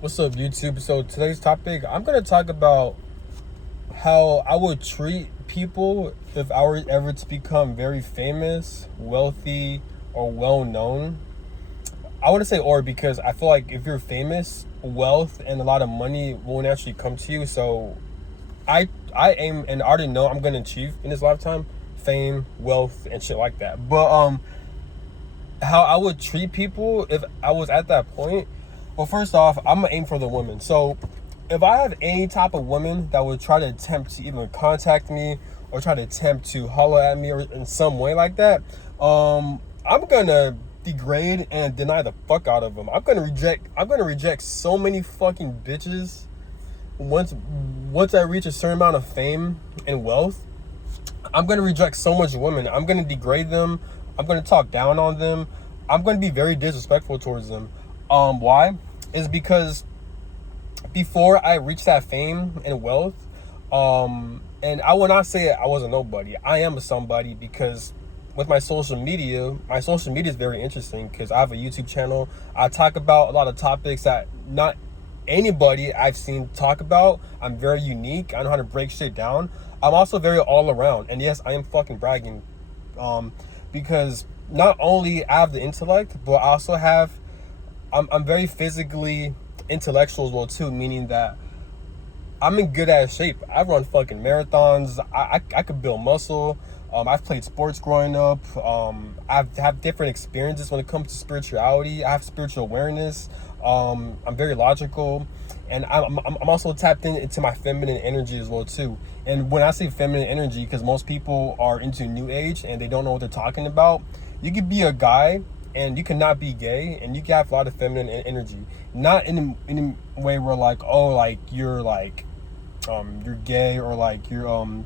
What's up, YouTube? So today's topic, I'm gonna talk about how I would treat people if I were ever to become very famous, wealthy, or well known. I wouldn't say or because I feel like if you're famous, wealth and a lot of money won't actually come to you. So I aim and I already know I'm gonna achieve in this lifetime fame, wealth, and shit like that. But how I would treat people if I was at that point. Well, first off, I'm gonna aim for the woman. So if I have any type of woman that would try to attempt to even contact me or try to attempt to holler at me or in some way like that, I'm gonna degrade and deny the fuck out of them. I'm gonna reject so many fucking bitches once I reach a certain amount of fame and wealth. I'm gonna reject so much women. I'm gonna degrade them. I'm gonna talk down on them. I'm gonna be very disrespectful towards them. Why? Is because before I reached that fame and wealth, and I will not say I was a nobody. I am a somebody because with my social media is very interesting because I have a YouTube channel. I talk about a lot of topics that not anybody I've seen talk about. I'm very unique. I know how to break shit down. I'm also very all around. And yes, I am fucking bragging. Because not only I have the intellect, but I also have I'm very physically intellectual as well too, meaning that I'm in good ass shape. I run fucking marathons. I could build muscle. I've played sports growing up. I've had different experiences when it comes to spirituality. I have spiritual awareness. I'm very logical, and I'm also tapped into my feminine energy as well too. And when I say feminine energy, because most people are into new age and they don't know what they're talking about, you could be a guy and you cannot be gay, and you can have a lot of feminine energy. Not in a way where like, oh, like you're gay or like you're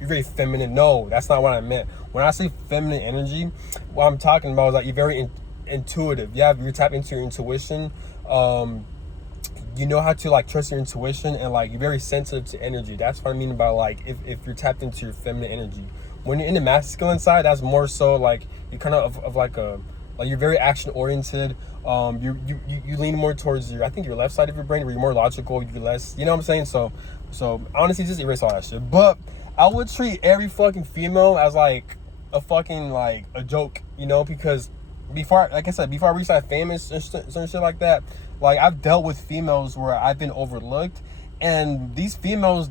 very feminine. No, that's not what I meant. When I say feminine energy, what I'm talking about is like you're very intuitive. You're tapping into your intuition. You know how to like trust your intuition, and like you're very sensitive to energy. That's what I mean by like if you're tapped into your feminine energy. When you're in the masculine side, that's more so like you're kind of like you're very action oriented. You lean more towards I think your left side of your brain, where you're more logical, you're less, you know what I'm saying? So honestly, just erase all that shit. But I would treat every fucking female as like a fucking like a joke, because like I said, before I reach that famous and certain shit like that, like I've dealt with females where I've been overlooked, and these females,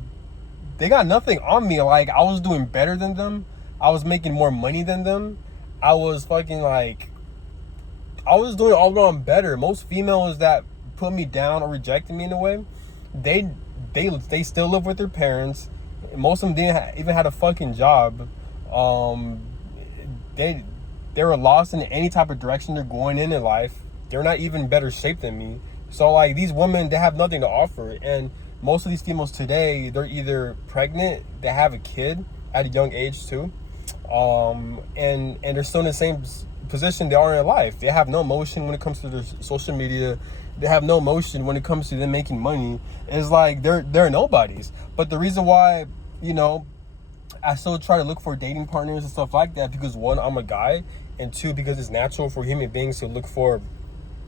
they got nothing on me. Like I was doing better than them. I was making more money than them. I was fucking like, I was doing all around better. Most females that put me down or rejected me in a way, they still live with their parents. Most of them didn't even had a fucking job. They were lost in any type of direction they're going in life. They're not even better shape than me. So like these women, they have nothing to offer. And most of these females today, they're either pregnant, they have a kid at a young age too, and they're still in the same position they are in life. They have no motion when it comes to their social media. They have no motion when it comes to them making money. It's like they're nobodies. But the reason why, I still try to look for dating partners and stuff like that, because one, I'm a guy, and two, because it's natural for human beings to look for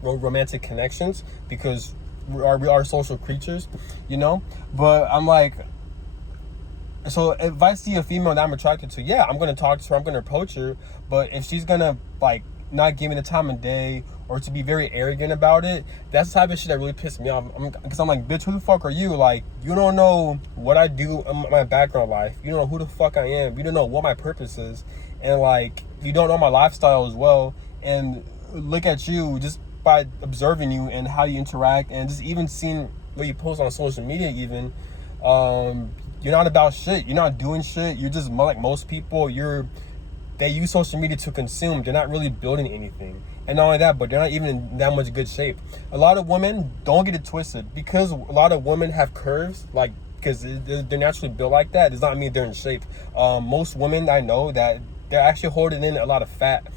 romantic connections, because we are social creatures, But I'm like, so if I see a female that I'm attracted to, yeah, I'm gonna talk to her, I'm gonna approach her. But if she's gonna like not give me the time of day or to be very arrogant about it, that's the type of shit that really pissed me off. Because I'm like, bitch, who the fuck are you? Like, you don't know what I do in my background life. You don't know who the fuck I am. You don't know what my purpose is, and like, you don't know my lifestyle as well. And look at you just by observing you and how you interact, and just even seeing what you post on social media. Even you're not about shit. You're not doing shit. You're just like most people. They use social media to consume. They're not really building anything. And not only that, but they're not even in that much good shape. A lot of women, don't get it twisted, because a lot of women have curves, like, because they're naturally built like that, does not mean they're in shape. Most women I know that they're actually holding in a lot of fat,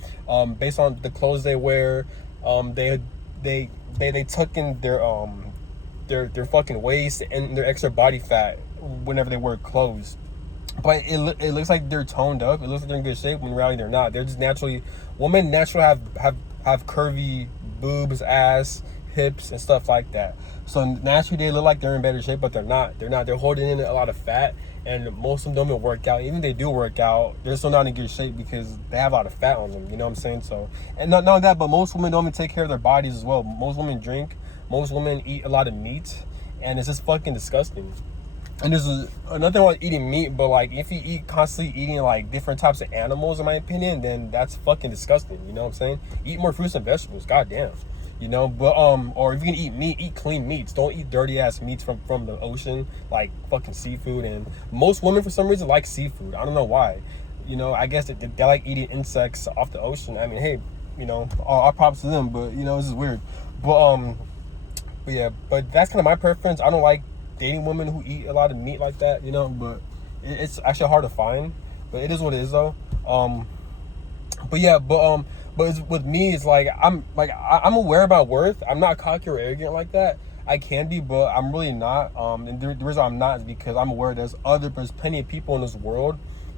based on the clothes they wear. They tuck in their fucking waist and their extra body fat whenever they wear clothes. But it looks like they're toned up. It looks like they're in good shape, when in reality they're not. They're just women naturally have curvy boobs, ass, hips, and stuff like that. So naturally, they look like they're in better shape, but they're not. They're not. They're holding in a lot of fat, and most of them don't even work out. Even if they do work out, they're still not in good shape because they have a lot of fat on them. You know what I'm saying? So, and not only that, but most women don't even take care of their bodies as well. Most women drink. Most women eat a lot of meat, and it's just fucking disgusting. And there's another thing about eating meat, but like if you eat constantly eating like different types of animals, in my opinion, then that's fucking disgusting. You know what I'm saying? Eat more fruits and vegetables. Goddamn. You know, but or if you can eat meat, eat clean meats. Don't eat dirty ass meats from the ocean, like fucking seafood. And most women for some reason like seafood. I don't know why. You know, I guess they like eating insects off the ocean. I mean, hey, you know, all props to them, but you know, this is weird. But yeah, but that's kind of my preference. I don't like dating women who eat a lot of meat like that, you know, but it's actually hard to find. But it is what it is though. But yeah, but it's, with me, it's like I'm aware of my worth. I'm not cocky or arrogant like that. I can be, but I'm really not. And the reason I'm not is because I'm aware there's plenty of people in this world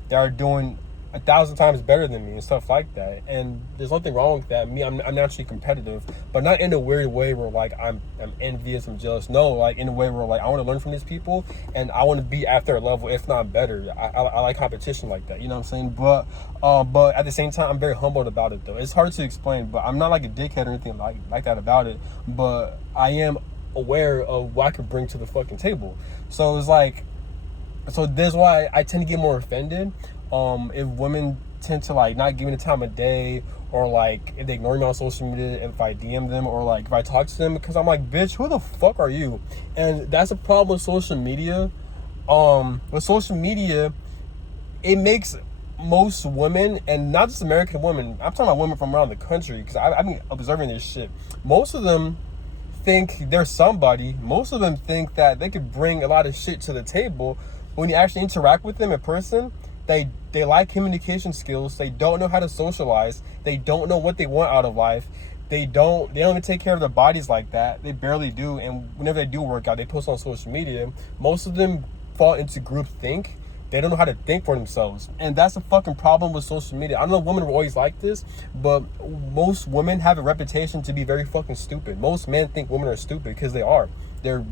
that are doing 1,000 times better than me and stuff like that. And there's nothing wrong with that. I'm naturally competitive, but not in a weird way where like I'm envious, I'm jealous. No, like in a way where like I want to learn from these people and I want to be at their level, if not better. I like competition like that. You know what I'm saying? But at the same time, I'm very humbled about it though. It's hard to explain, but I'm not like a dickhead or anything like that about it. But I am aware of what I could bring to the fucking table. So it's like, so that's why I tend to get more offended if women tend to like not give me the time of day, or like if they ignore me on social media, if I DM them, or like if I talk to them, because I'm like, bitch, who the fuck are you? And that's a problem with social media. With social media, it makes most women, and not just American women, I'm talking about women from around the country, because I've been observing this shit. Most of them think they're somebody. Most of them think that they could bring a lot of shit to the table. When you actually interact with them in person, they lack communication skills. They don't know how to socialize. They don't know what they want out of life. They don't even take care of their bodies like that. They barely do. And whenever they do work out, they post on social media. Most of them fall into group think. They don't know how to think for themselves. And that's a fucking problem with social media. I don't know if women are always like this, but most women have a reputation to be very fucking stupid. Most men think women are stupid because they are. They're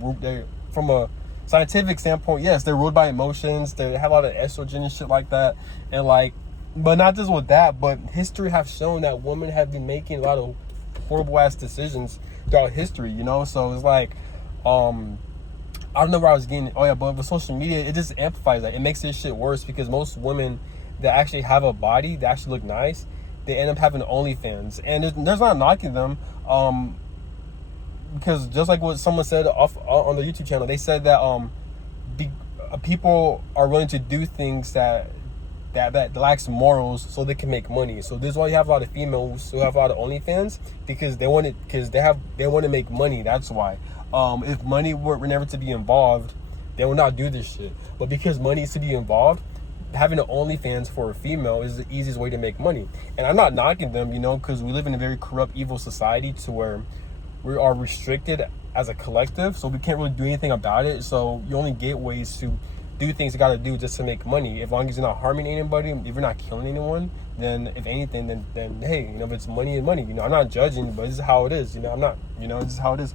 from a scientific standpoint, yes, they're ruled by emotions. They have a lot of estrogen and shit like that. And like, but not just with that, but history have shown that women have been making a lot of horrible ass decisions throughout history, you know? So it's like, I don't know where I was getting. Oh yeah, but with social media, it just amplifies that. It makes this shit worse because most women that actually have a body that actually look nice, they end up having OnlyFans, and there's not knocking them. Because just like what someone said on the YouTube channel, they said that people are willing to do things that lacks morals so they can make money. So this is why you have a lot of females who have a lot of OnlyFans, because they want to make money. That's why. If money were never to be involved, they would not do this shit. But because money is to be involved, having an OnlyFans for a female is the easiest way to make money. And I'm not knocking them, you know, because we live in a very corrupt, evil society to where we are restricted as a collective, so we can't really do anything about it. So you only get ways to do things you gotta do just to make money. As long as you're not harming anybody, if you're not killing anyone, then if anything, then hey, you know, if it's money and money, you know, I'm not judging, but this is how it is. You know, I'm not, you know, this is how it is.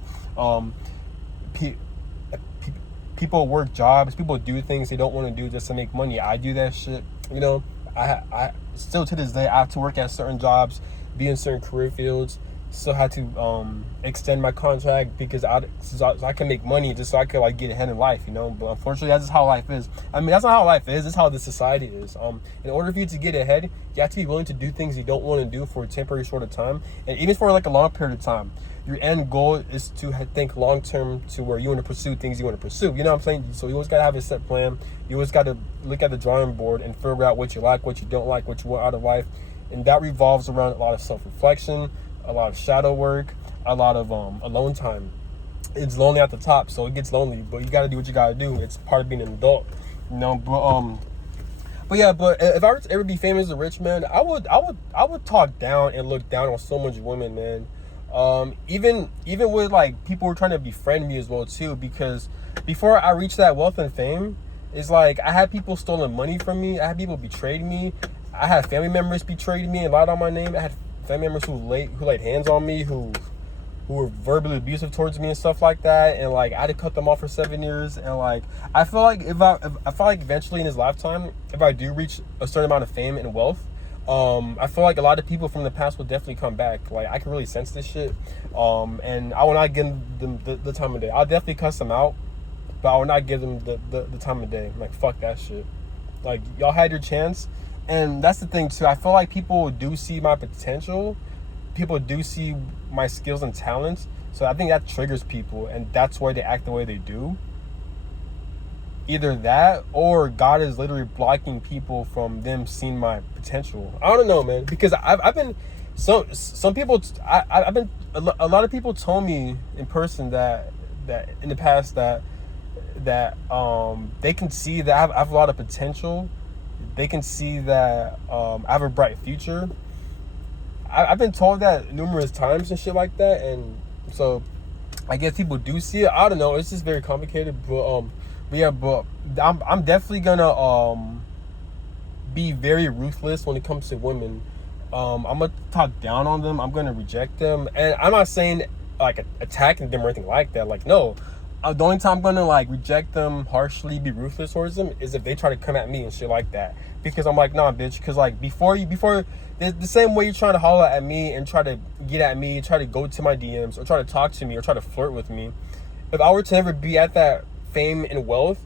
People work jobs, people do things they don't want to do just to make money. I do that shit. You know, I still to this day I have to work at certain jobs, be in certain career fields. Still had to extend my contract because so I can make money, just so I can like get ahead in life, you know. But unfortunately, that's just how life is. I mean, that's not how life is. It's how the society is. In order for you to get ahead, you have to be willing to do things you don't want to do for a temporary sort of time, and even for like a long period of time. Your end goal is to think long term, to where you want to pursue things you want to pursue. You know what I'm saying? So you always gotta have a set plan. You always gotta look at the drawing board and figure out what you like, what you don't like, what you want out of life, and that revolves around a lot of self-reflection, a lot of shadow work, a lot of alone time. It's lonely at the top, so it gets lonely, but you got to do what you got to do. It's part of being an adult, you know. But yeah, but if I were to ever be famous as a rich man, I would talk down and look down on so much women, man. Even with like people who are trying to befriend me as well too, because before I reached that wealth and fame, it's like I had people stolen money from me. I had people betrayed me. I had family members betrayed me and lied on my name. I had family members who laid hands on me, who who were verbally abusive towards me and stuff like that, and like I had to cut them off for 7 years. And like I feel like if I feel like eventually in his lifetime, if I do reach a certain amount of fame and wealth, I feel like a lot of people from the past will definitely come back. Like I can really sense this shit, and I will not give them the time of day. I'll definitely cuss them out, but I will not give them the time of day. Like fuck that shit. Like y'all had your chance, and that's the thing too. I feel like people do see my potential. People do see my skills and talents, so I think that triggers people, and that's why they act the way they do. Either that, or God is literally blocking people from them seeing my potential. I don't know, man, because I've been some people. I've been a lot of people told me in person that in the past that they can see that I have a lot of potential. They can see that I have a bright future. I've been told that numerous times and shit like that, and so I guess people do see it. I don't know. It's just very complicated, but yeah. But I'm definitely gonna be very ruthless when it comes to women. I'm gonna talk down on them. I'm gonna reject them, and I'm not saying like attacking them or anything like that. Like no. The only time I'm gonna like reject them harshly, be ruthless towards them, is if they try to come at me and shit like that. Because I'm like, nah, bitch. Because like before the same way you're trying to holler at me and try to get at me, try to go to my DMs or try to talk to me or try to flirt with me. If I were to ever be at that fame and wealth,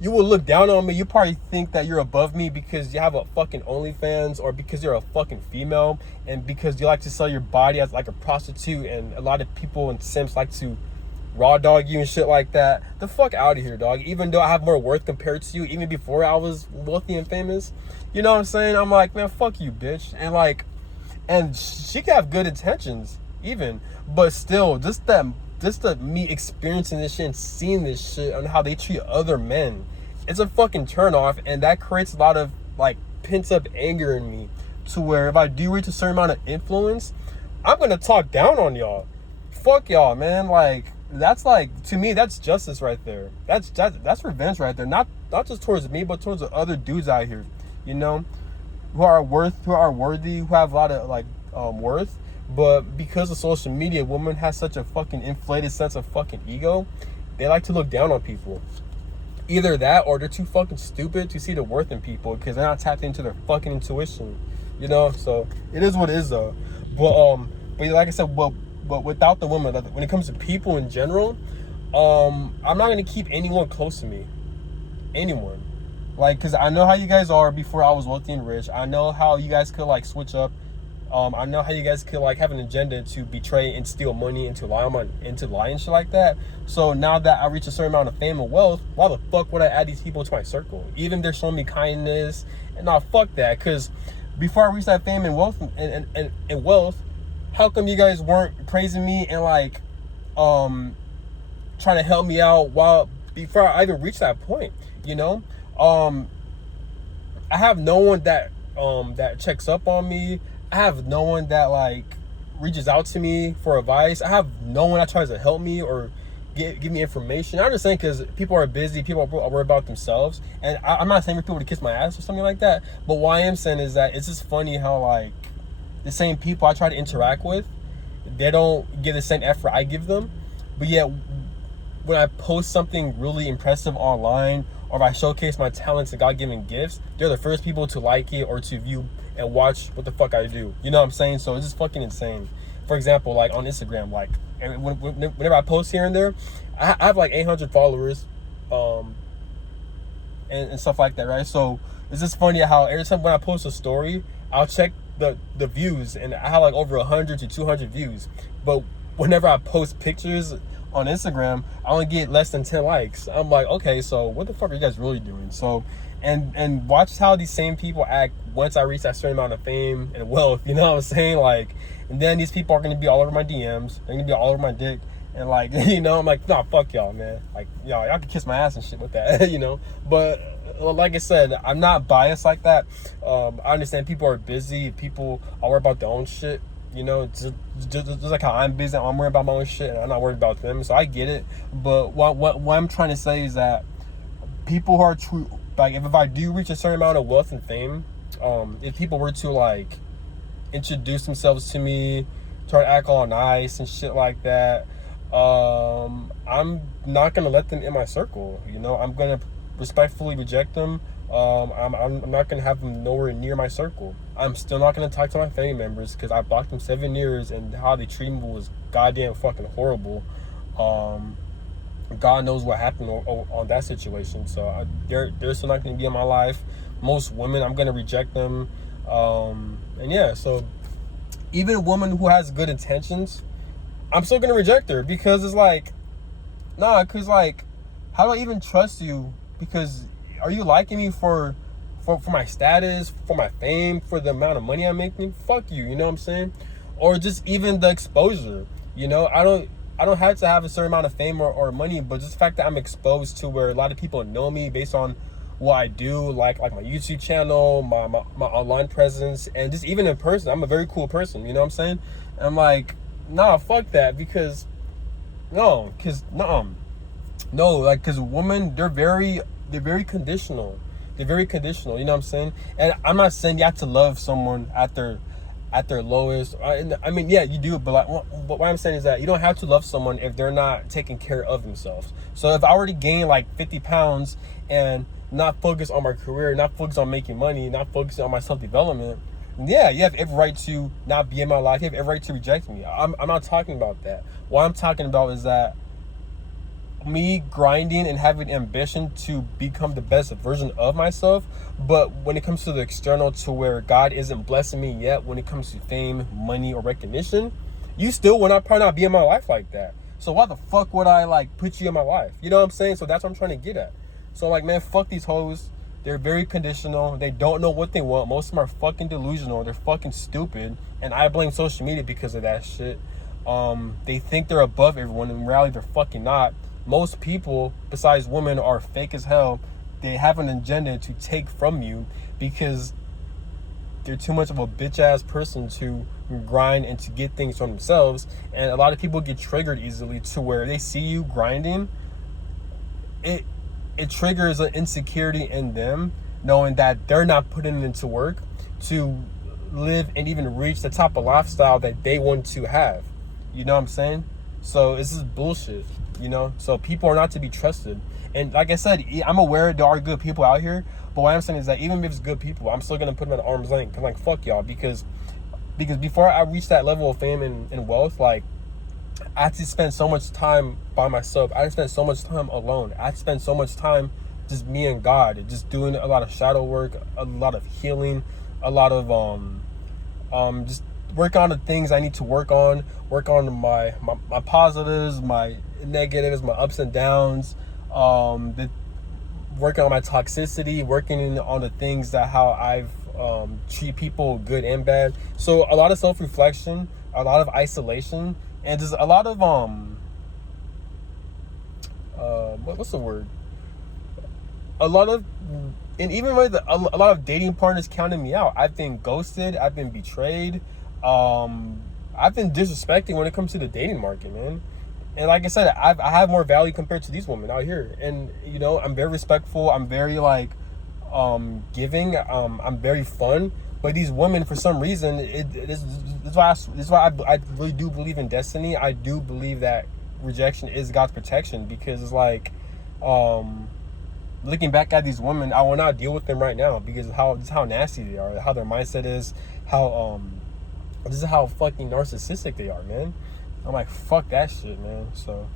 you will look down on me. You probably think that you're above me because you have a fucking OnlyFans, or because you're a fucking female, and because you like to sell your body as like a prostitute, and a lot of people and simps like to raw dog you and shit like that. The fuck out of here, dog. Even though I have more worth compared to you, even before I was wealthy and famous, you know what I'm saying? I'm like, man, fuck you, bitch. And like, and she could have good intentions, even, but still, just the me experiencing this shit and seeing this shit and how they treat other men, it's a fucking turn off, and that creates a lot of like pent up anger in me, to where if I do reach a certain amount of influence, I'm gonna talk down on y'all. Fuck y'all, man. Like, that's like, to me, that's justice right there. That's revenge right there. Not just towards me, but towards the other dudes out here, you know, who are worthy, who have a lot of like worth. But because of social media, women have such a fucking inflated sense of fucking ego. They like to look down on people. Either that, or they're too fucking stupid to see the worth in people because they're not tapped into their fucking intuition, you know. So it is what it is, though. But like I said, but without the woman, when it comes to people in general, I'm not gonna keep anyone close to me. Anyone, like, cause I know how you guys are before I was wealthy and rich. I know how you guys could like switch up. I know how you guys could like have an agenda to betray and steal money and to lie and shit like that. So now that I reach a certain amount of fame and wealth, why the fuck would I add these people to my circle? Even if they're showing me kindness, and nah, fuck that. Cause before I reached that fame and wealth and wealth, how come you guys weren't praising me and like trying to help me out before I even reached that point, you know? I have no one that checks up on me. I have no one that like reaches out to me for advice. I have no one that tries to help me or give me information. I understand, because people are busy, people are worried about themselves, and I'm not saying for people to kiss my ass or something like that, but what I am saying is that it's just funny how like the same people I try to interact with, they don't give the same effort I give them. But yet, when I post something really impressive online, or if I showcase my talents and God-given gifts, they're the first people to like it or to view and watch what the fuck I do. You know what I'm saying? So it's just fucking insane. For example, like on Instagram, like, and whenever I post here and there, I have like 800 followers, and stuff like that, right? So it's just funny how every time when I post a story, I'll check the views, and I have like over 100 to 200 views. But whenever I post pictures on Instagram, I only get less than 10 likes. I'm like, okay, so what the fuck are you guys really doing? So, and watch how these same people act once I reach that certain amount of fame and wealth, you know what I'm saying? Like, and then these people are gonna be all over my DMs, they're gonna be all over my dick, and like, you know, I'm like, nah, fuck y'all, man. Like, y'all can kiss my ass and shit with that, you know? But like I said, I'm not biased like that. I understand people are busy, people are worried about their own shit, you know, just like how I'm busy, I'm worried about my own shit, and I'm not worried about them, so I get it. But what I'm trying to say is that people who are true, like, if I do reach a certain amount of wealth and fame, if people were to like introduce themselves to me, try to act all nice and shit like that, I'm not gonna let them in my circle. You know, I'm gonna respectfully reject them. I'm not gonna have them nowhere near my circle. I'm still not gonna talk to my family members because I blocked them 7 years, and how they treated me was goddamn fucking horrible. God knows what happened on that situation. So they're still not gonna be in my life. Most women, I'm gonna reject them. And yeah, so even a woman who has good intentions, I'm still gonna reject her because it's like, nah, cause like, how do I even trust you? Because are you liking me for my status, for my fame, for the amount of money I'm making? Fuck you, you know what I'm saying? Or just even the exposure. You know, I don't have to have a certain amount of fame or money, but just the fact that I'm exposed to where a lot of people know me based on what I do, like my YouTube channel, my online presence, and just even in person. I'm a very cool person, you know what I'm saying? And I'm like, nah, fuck that, because no, like, cause women, they're very conditional. They're very conditional, you know what I'm saying? And I'm not saying you have to love someone at their lowest. I mean, yeah, you do, but like, what I'm saying is that you don't have to love someone if they're not taking care of themselves. So if I already gained like 50 pounds and not focus on my career, not focus on making money, not focusing on my self-development, yeah, you have every right to not be in my life. You have every right to reject me. I'm not talking about that. What I'm talking about is that me grinding and having ambition to become the best version of myself, but when it comes to the external, to where God isn't blessing me yet when it comes to fame, money, or recognition, you still will not probably not be in my life like that. So why the fuck would I like put you in my life? You know what I'm saying? So that's what I'm trying to get at. So like, man, fuck these hoes. They're very conditional. They don't know what they want. Most of them are fucking delusional. They're fucking stupid. And I blame social media because of that shit. They think they're above everyone. In reality, they're fucking not. Most people, besides women, are fake as hell. They have an agenda to take from you because they're too much of a bitch ass person to grind and to get things from themselves. And a lot of people get triggered easily to where they see you grinding. It triggers an insecurity in them, knowing that they're not putting into work to live and even reach the type of lifestyle that they want to have. You know what I'm saying? So this is bullshit, you know? So people are not to be trusted. And like I said, I'm aware there are good people out here, but what I'm saying is that even if it's good people, I'm still gonna put them at arm's length. I'm like, fuck y'all, because before I reach that level of fame and wealth, like, I had to spend so much time by myself. I had to spend so much time alone. I had to spend so much time just me and God, just doing a lot of shadow work, a lot of healing, a lot of just work on the things I need to work on my positives, my negatives, my ups and downs, working on my toxicity, working on the things that how I've treat people good and bad. So a lot of self-reflection, a lot of isolation, and just a lot of what's the word? A lot of, and even with a lot of dating partners counting me out. I've been ghosted. I've been betrayed. I've been disrespected when it comes to the dating market, man. And like I said, I have more value compared to these women out here. And you know, I'm very respectful. I'm very like giving. I'm very fun. But these women, for some reason, this is why I really do believe in destiny. I do believe that rejection is God's protection, because it's like, looking back at these women, I will not deal with them right now because how nasty they are, how their mindset is, how this is how fucking narcissistic they are, man. I'm like, fuck that shit, man. So,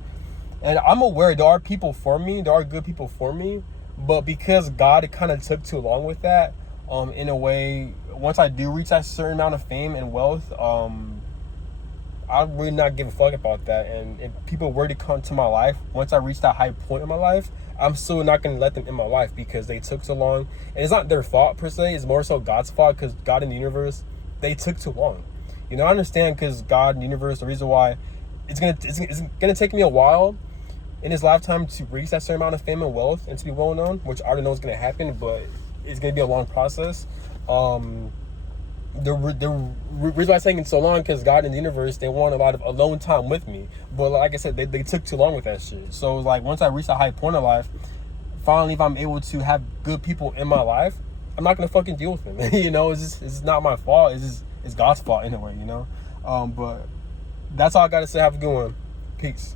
and I'm aware there are people for me, there are good people for me, but because God kind of took too long with that, in a way, once I do reach that certain amount of fame and wealth, I really not give a fuck about that. And if people were to come to my life, once I reach that high point in my life, I'm still not going to let them in my life because they took so long. And it's not their fault per se, it's more so God's fault, because God and the universe, they took too long. You know, I understand, because God and the universe, the reason why it's gonna take me a while in his lifetime to reach that certain amount of fame and wealth and to be well known, which I don't know is gonna happen, but it's gonna be a long process. The reason why it's taking so long, because God and the universe, they want a lot of alone time with me. But like I said, they took too long with that shit. So like, once I reach a high point in life, finally, if I'm able to have good people in my life, I'm not gonna fucking deal with them. You know, it's not my fault. It's God's fault anyway. You know, but That's all I gotta say. Have a good one. Peace.